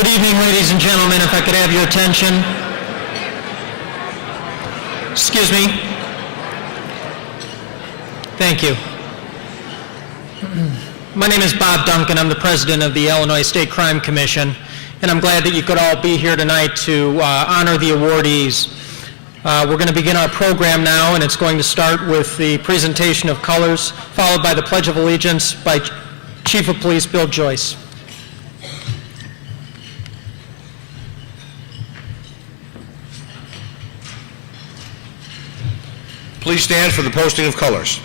Good evening, ladies and gentlemen. If I could have your attention. Excuse me. Thank you. My name is Bob Duncan. I'm the president of the Illinois State Crime Commission, and I'm glad that you could all be here tonight to honor the awardees. We're going to begin our program now, and it's going to start with the presentation of colors, followed by the Pledge of Allegiance by Chief of Police Bill Joyce. Please stand for the posting of colors.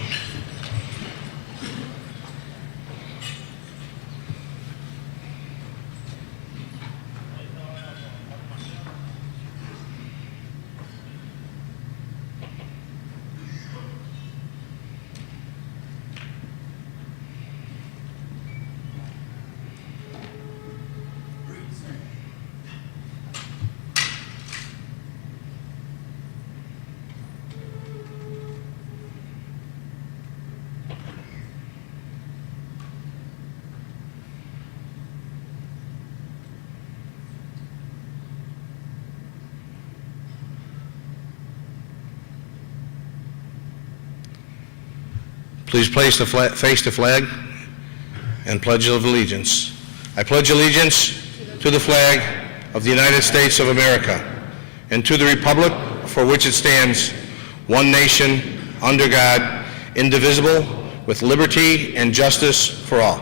Please face the flag and pledge of allegiance. I pledge allegiance to the flag of the United States of America and to the republic for which it stands, one nation, under God, indivisible, with liberty and justice for all.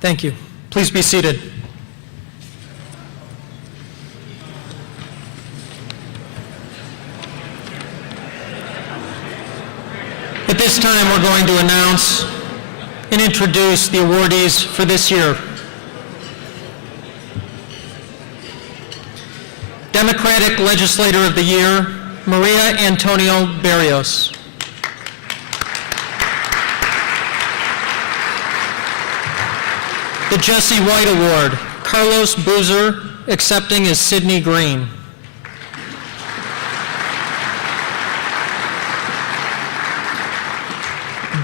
Thank you. Please be seated. At this time, we're going to announce and introduce the awardees for this year. Democratic Legislator of the Year, Maria Antonio Barrios. The Jesse White Award, Carlos Boozer, accepting as Sidney Green.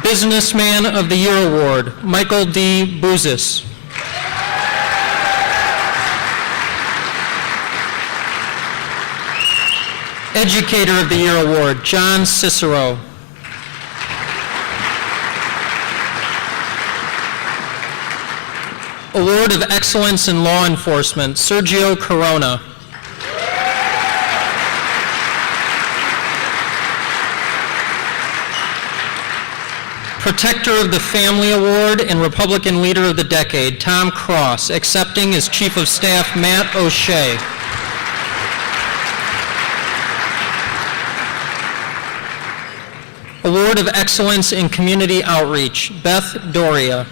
Businessman of the Year Award, Michael D. Bouzis. Educator of the Year Award, John Cicero. Award of Excellence in Law Enforcement, Sergio Corona. Protector of the Family Award and Republican Leader of the Decade, Tom Cross, accepting as Chief of Staff, Matt O'Shea. Award of Excellence in Community Outreach, Beth Doria.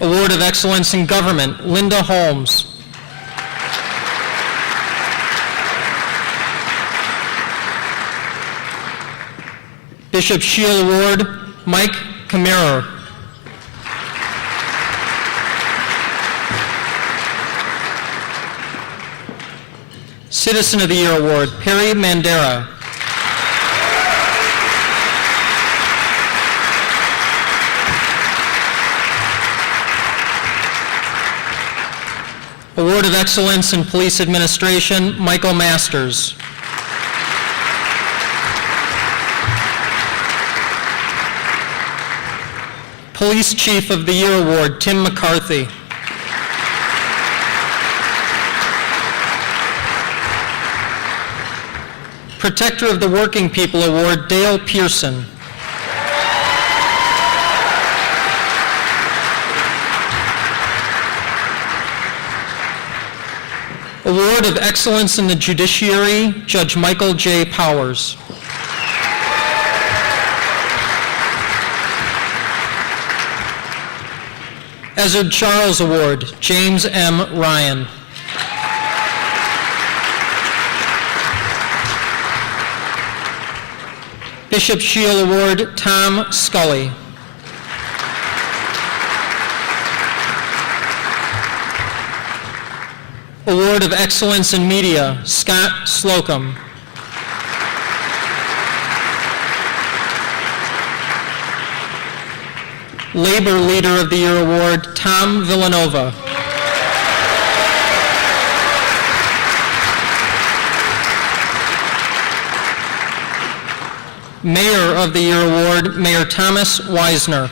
Award of Excellence in Government, Linda Holmes. Bishop Shield Award, Mike Kammerer. Citizen of the Year Award, Perry Mandera. Award of Excellence in Police Administration, Michael Masters. Police Chief of the Year Award, Tim McCarthy. Protector of the Working People Award, Dale Pearson. Award of Excellence in the Judiciary, Judge Michael J. Powers. Ezra Charles Award, James M. Ryan. Bishop Shield Award, Tom Scully. Award of Excellence in Media, Scott Slocum. Labor Leader of the Year Award, Tom Villanova. Mayor of the Year Award, Mayor Thomas Weisner.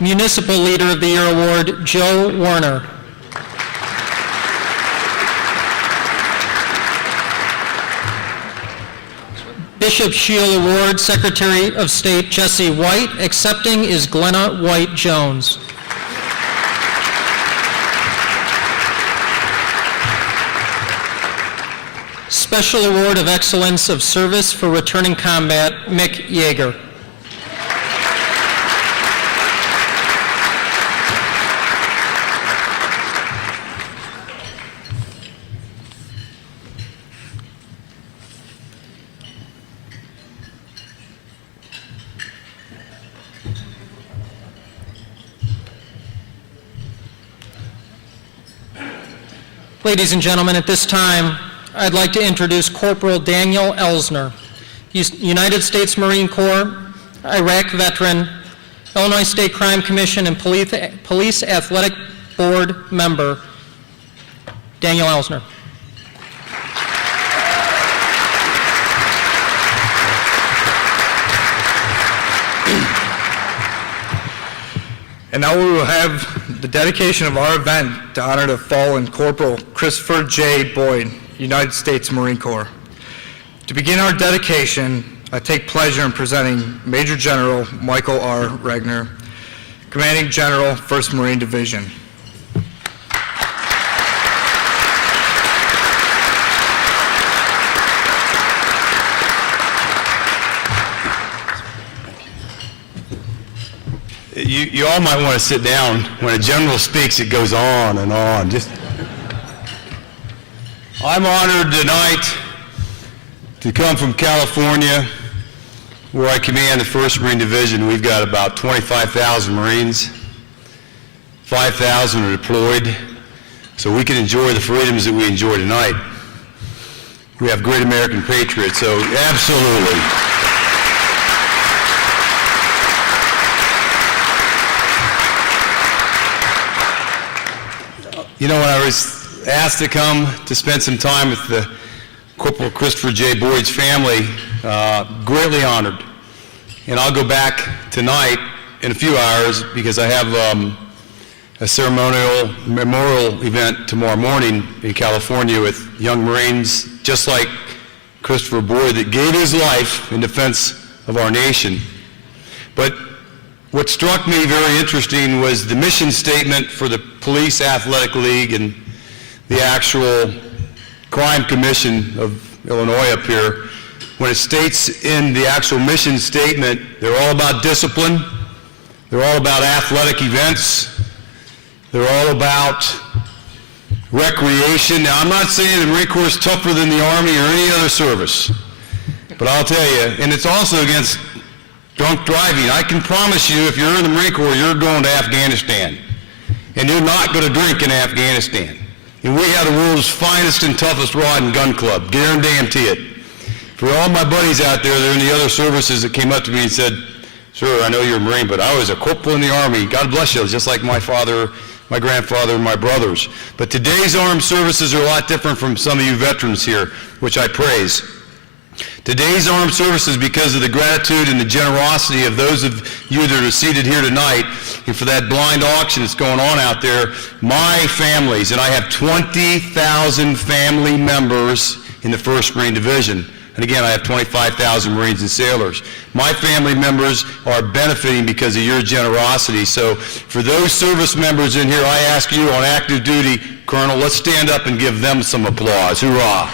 Municipal Leader of the Year Award, Joe Warner. Bishop Shield Award, Secretary of State Jesse White. Accepting is Glenna White-Jones. Special Award of Excellence of Service for Returning Combat, Mick Yeager. Ladies and gentlemen, at this time, I'd like to introduce Corporal Daniel Elsner. He's United States Marine Corps, Iraq veteran, Illinois State Crime Commission and Police Athletic Board member, Daniel Elsner. And now we will have the dedication of our event to honor the fallen Corporal Christopher J. Boyd, United States Marine Corps. To begin our dedication, I take pleasure in presenting Major General Michael R. Regner, Commanding General, 1st Marine Division. You all might want to sit down. When a general speaks, it goes on and on. I'm honored tonight to come from California, where I command the 1st Marine Division. We've got about 25,000 Marines. 5,000 are deployed, so we can enjoy the freedoms that we enjoy tonight. We have great American patriots, so absolutely. You know, when I was asked to come to spend some time with the Corporal Christopher J. Boyd's family, greatly honored. And I'll go back tonight in a few hours because I have a ceremonial memorial event tomorrow morning in California with young Marines just like Christopher Boyd that gave his life in defense of our nation. But what struck me very interesting was the mission statement for the Police Athletic League and the actual Crime Commission of Illinois up here. When it states in the actual mission statement, they're all about discipline, they're all about athletic events, they're all about recreation. Now, I'm not saying the Marine Corps is tougher than the Army or any other service, but I'll tell you, and it's also against drunk driving. I can promise you, if you're in the Marine Corps, you're going to Afghanistan, and you're not going to drink in Afghanistan. And we have the world's finest and toughest rod and gun club, guarantee it. For all my buddies out there that are in the other services that came up to me and said, "Sir, I know you're a Marine, but I was a corporal in the Army. God bless you," just like my father my grandfather, and my brothers. But today's armed services are a lot different from some of you veterans here, which I praise. Today's armed services, because of the gratitude and the generosity of those of you that are seated here tonight, and for that blind auction that's going on out there, my families, and I have 20,000 family members in the 1st Marine Division. And again, I have 25,000 Marines and sailors. My family members are benefiting because of your generosity. So for those service members in here, I ask you on active duty, Colonel, let's stand up and give them some applause. Hoorah.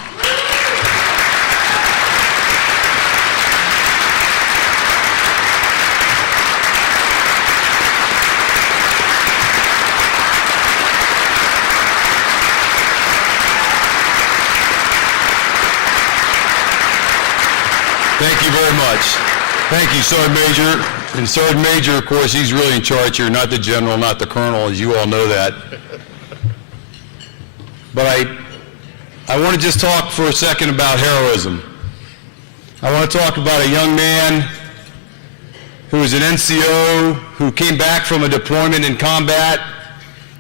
Thank you very much. Thank you, Sergeant Major. And Sergeant Major, of course, he's really in charge here, not the General, not the Colonel, as you all know that. But I want to just talk for a second about heroism. I want to talk about a young man who was an NCO, who came back from a deployment in combat,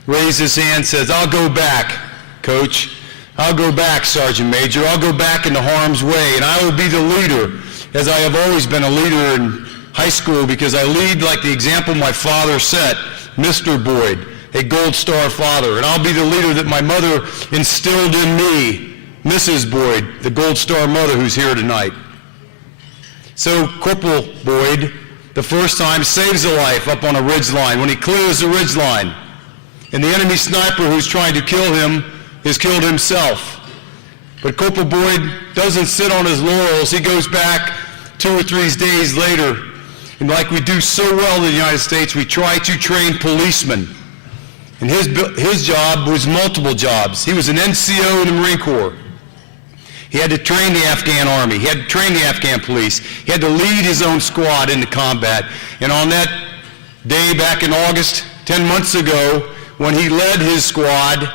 raised his hand, says, "I'll go back, Coach. I'll go back, Sergeant Major. I'll go back into harm's way, and I will be the leader, as I have always been a leader in high school, because I lead like the example my father set, Mr. Boyd, a Gold Star father, and I'll be the leader that my mother instilled in me, Mrs. Boyd, the Gold Star mother who's here tonight." So Corporal Boyd, the first time, saves a life up on a ridge line when he clears the ridge line, and the enemy sniper who's trying to kill him is killed himself. But Corporal Boyd doesn't sit on his laurels. He goes back 2 or 3 days later, and like we do so well in the United States, we try to train policemen. And his job was multiple jobs. He was an NCO in the Marine Corps. He had to train the Afghan Army. He had to train the Afghan police. He had to lead his own squad into combat. And on that day back in August, 10 months ago, when he led his squad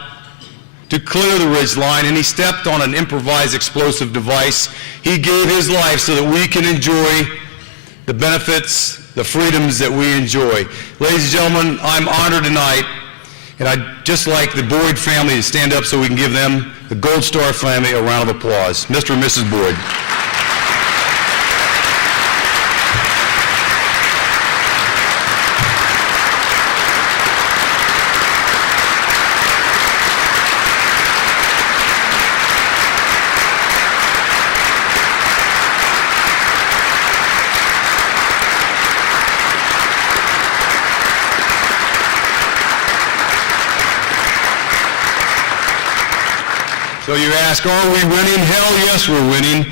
to clear the ridge line, and he stepped on an improvised explosive device, he gave his life so that we can enjoy the benefits, the freedoms that we enjoy. Ladies and gentlemen, I'm honored tonight, and I'd just like the Boyd family to stand up so we can give them, the Gold Star family, a round of applause. Mr. and Mrs. Boyd. So you ask, are we winning? Hell yes, we're winning.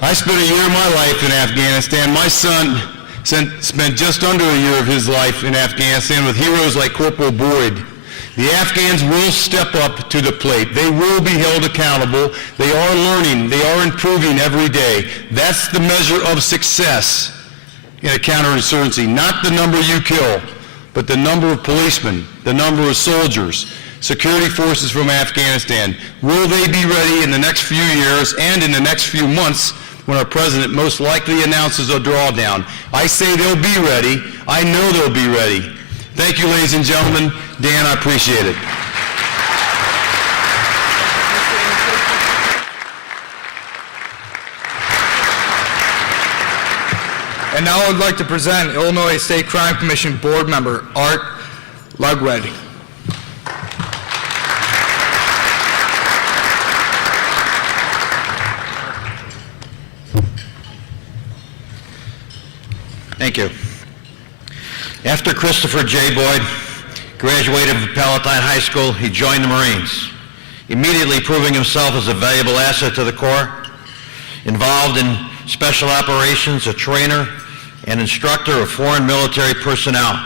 I spent a year of my life in Afghanistan. My son spent just under a year of his life in Afghanistan with heroes like Corporal Boyd. The Afghans will step up to the plate. They will be held accountable. They are learning. They are improving every day. That's the measure of success in a counterinsurgency. Not the number you kill, but the number of policemen, the number of soldiers, security forces from Afghanistan. Will they be ready in the next few years and in the next few months when our president most likely announces a drawdown? I say they'll be ready. I know they'll be ready. Thank you, ladies and gentlemen. Dan, I appreciate it. And now I would like to present Illinois State Crime Commission Board Member Art Lugred. Thank you. After Christopher J. Boyd graduated from Palatine High School, he joined the Marines, immediately proving himself as a valuable asset to the Corps, involved in special operations, a trainer and instructor of foreign military personnel.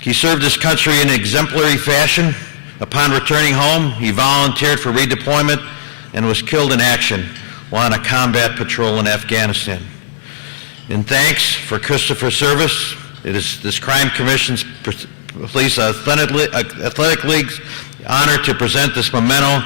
He served his country in exemplary fashion. Upon returning home, he volunteered for redeployment and was killed in action while on a combat patrol in Afghanistan. In thanks for Christopher's service, it is this Crime Commission's Police Athletic League's honor to present this memento